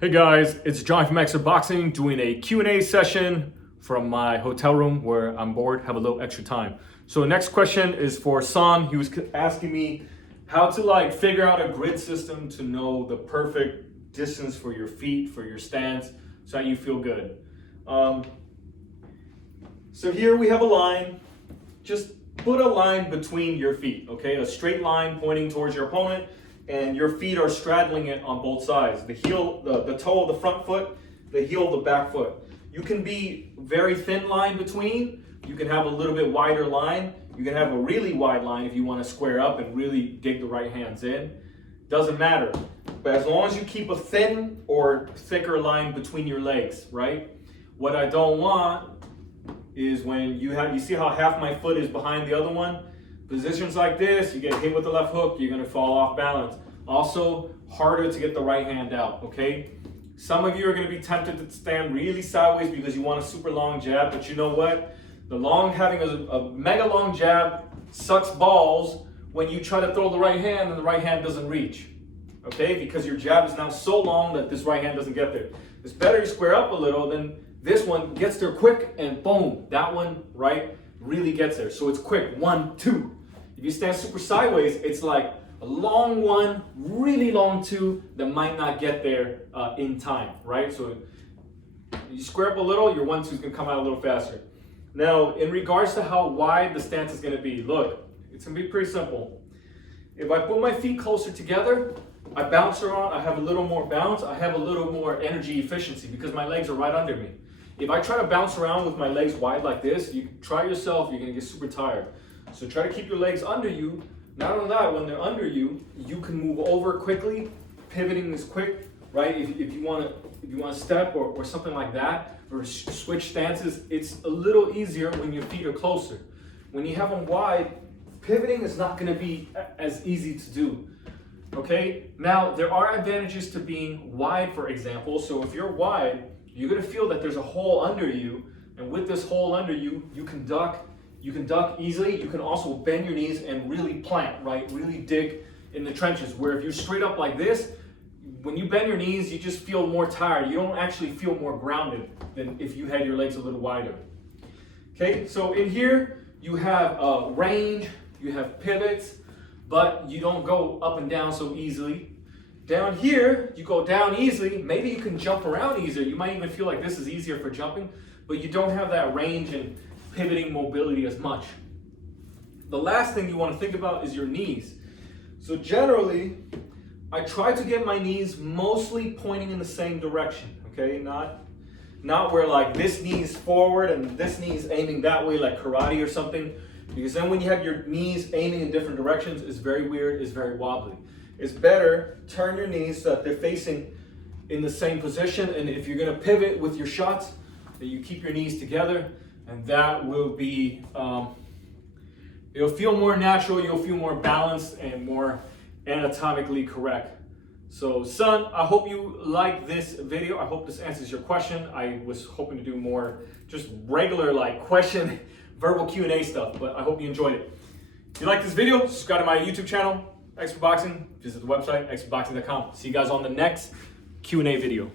Hey guys, it's John from Extra Boxing doing a Q&A session from my hotel room where I'm bored, have a little extra time. So the next question is for Son. He was asking me how to figure out a grid system to know the perfect distance for your feet, for your stance, so that you feel good. So here we have a line. Just put a line between your feet, okay? A straight line pointing towards your opponent, and your feet are straddling it on both sides. The heel, the toe of the front foot, the heel of the back foot. You can be very thin line between. You can have a little bit wider line. You can have a really wide line if you want to square up and really dig the right hands in. Doesn't matter. But as long as you keep a thin or thicker line between your legs, right? What I don't want is when you see how half my foot is behind the other one? Positions like this, you get hit with the left hook, you're gonna fall off balance. Also, harder to get the right hand out, okay? Some of you are gonna be tempted to stand really sideways because you want a super long jab, but you know what? Having a mega long jab sucks balls when you try to throw the right hand and the right hand doesn't reach, okay? Because your jab is now so long that this right hand doesn't get there. It's better you square up a little than this one gets there quick and boom, that one, right, really gets there. So it's quick, 1, 2. If you stand super sideways, it's like a long 1, really long 2 that might not get there in time, right? So you square up a little, your 1, 2 is gonna come out a little faster. Now, in regards to how wide the stance is gonna be, look, it's gonna be pretty simple. If I put my feet closer together, I bounce around, I have a little more bounce, I have a little more energy efficiency because my legs are right under me. If I try to bounce around with my legs wide like this, you try yourself, you're gonna get super tired. So try to keep your legs under you. Not only that, when they're under you, you can move over quickly. Pivoting is quick, right? If you want to step or something like that, or switch stances, it's a little easier when your feet are closer. When you have them wide, pivoting is not going to be as easy to do. Okay? Now, there are advantages to being wide, for example. So if you're wide, you're going to feel that there's a hole under you, and with this hole under you, you can duck. You can duck easily. You can also bend your knees and really plant, right? Really dig in the trenches. Where if you're straight up like this, when you bend your knees, you just feel more tired. You don't actually feel more grounded than if you had your legs a little wider. Okay, so in here, you have range, you have pivots, but you don't go up and down so easily. Down here, you go down easily. Maybe you can jump around easier. You might even feel like this is easier for jumping, but you don't have that range and pivoting mobility as much. The last thing you want to think about is your knees. So generally, I try to get my knees mostly pointing in the same direction, okay? Not where like this knee is forward and this knee is aiming that way like karate or something, because then when you have your knees aiming in different directions, it's very weird, it's very wobbly. It's better turn your knees so that they're facing in the same position, and if you're gonna pivot with your shots, then you keep your knees together. And that will be, it'll feel more natural, you'll feel more balanced and more anatomically correct. So Son, I hope you like this video. I hope this answers your question. I was hoping to do more just regular question, verbal Q&A stuff, but I hope you enjoyed it. If you like this video, subscribe to my YouTube channel, Extra Boxing. Visit the website, extraboxing.com. See you guys on the next Q&A video.